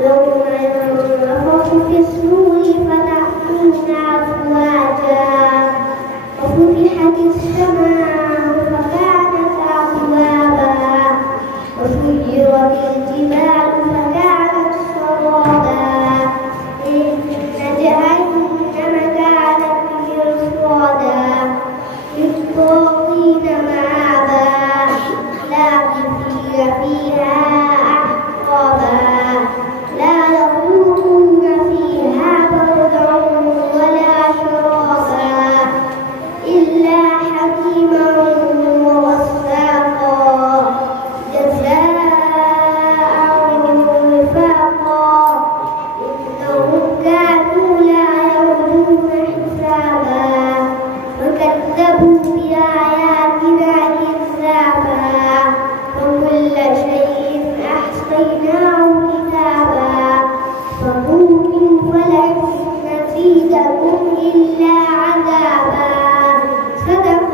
يوم ينفخ في الصور فتأتون أفواجا وفتحت السماء فكانت أبوابا وسيرت الجبال فكانت سرابا إن جهنم كانت مرصادا للطاغين مآبا لابثين فيها أحقابا لا يذوقون فيها بردا ولا شرابا إلا حميما وغساقا جزاء وفاقا إنهم كانوا لا يرجون حسابا وكذبوا بآياتنا كذابا وكل شيء أحصيناه كتابا فذوقوا فلن نزيدكم إلا عذابا صدق